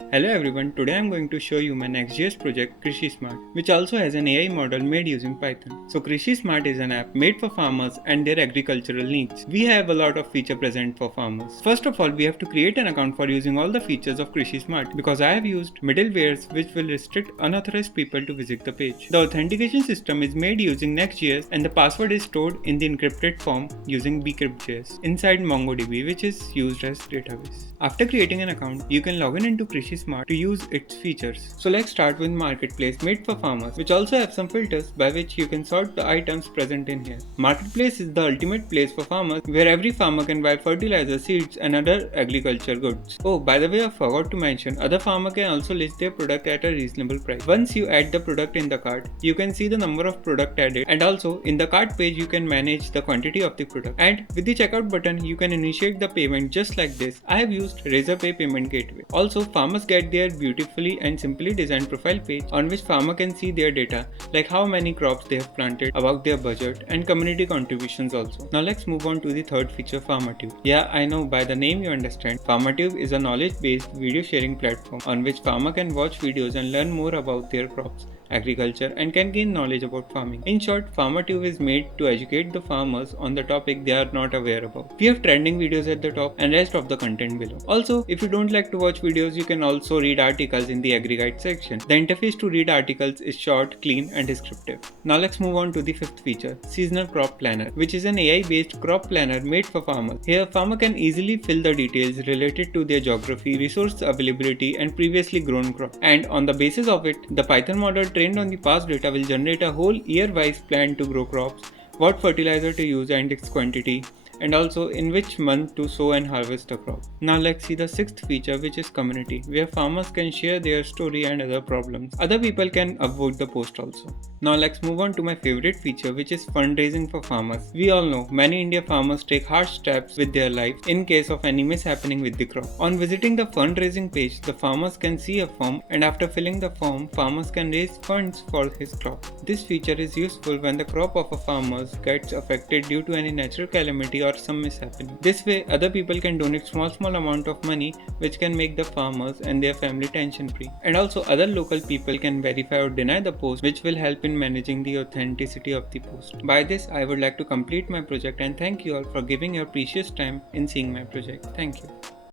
Hello everyone, today I'm going to show you my Next.js project KrishiSmart, which also has an AI model made using Python. So KrishiSmart is an app made for farmers and their agricultural needs. We have a lot of features present for farmers. First of all, we have to create an account for using all the features of KrishiSmart because I have used middlewares which will restrict unauthorized people to visit the page. The authentication system is made using Next.js and the password is stored in the encrypted form using bcrypt.js inside MongoDB, which is used as database. After creating an account, you can log into KrishiSmart to use its features. So let's start with Marketplace made for farmers, which also have some filters by which you can sort the items present in here. Marketplace is the ultimate place for farmers where every farmer can buy fertilizer, seeds and other agriculture goods. Oh, by the way, I forgot to mention, other farmers can also list their product at a reasonable price. Once you add the product in the cart, you can see the number of product added, and also in the cart page you can manage the quantity of the product. And with the checkout button, you can initiate the payment just like this. I have used Razorpay payment gateway. Also, farmers get their beautifully and simply designed profile page on which farmer can see their data, like how many crops they have planted, about their budget and community contributions also. Now let's move on to the third feature, FarmerTube. Yeah, I know by the name you understand. FarmerTube is a knowledge-based video sharing platform on which farmer can watch videos and learn more about their crops, agriculture and can gain knowledge about farming. In short, FarmerTube is made to educate the farmers on the topic they are not aware about. We have trending videos at the top and rest of the content below. Also, if you don't like to watch videos, you can also read articles in the AgriGuide section. The interface to read articles is short, clean and descriptive. Now let's move on to the fifth feature, Seasonal Crop Planner, which is an AI-based crop planner made for farmers. Here, farmer can easily fill the details related to their geography, resource availability and previously grown crop. And on the basis of it, the Python model trained on the past data will generate a whole year-wise plan to grow crops, what fertilizer to use and its quantity, and also in which month to sow and harvest the crop. Now let's see the sixth feature, which is community, where farmers can share their story and other problems. Other people can upvote the post also. Now let's move on to my favorite feature, which is fundraising for farmers. We all know many Indian farmers take harsh steps with their life in case of any mishappening with the crop. On visiting the fundraising page, the farmers can see a form, and after filling the form, farmers can raise funds for his crop. This feature is useful when the crop of a farmer gets affected due to any natural calamity or some mishappening. This way, other people can donate small amount of money which can make the farmers and their family tension free. And also other local people can verify or deny the post, which will help in managing the authenticity of the post. By this, I would like to complete my project and thank you all for giving your precious time in seeing my project. Thank you.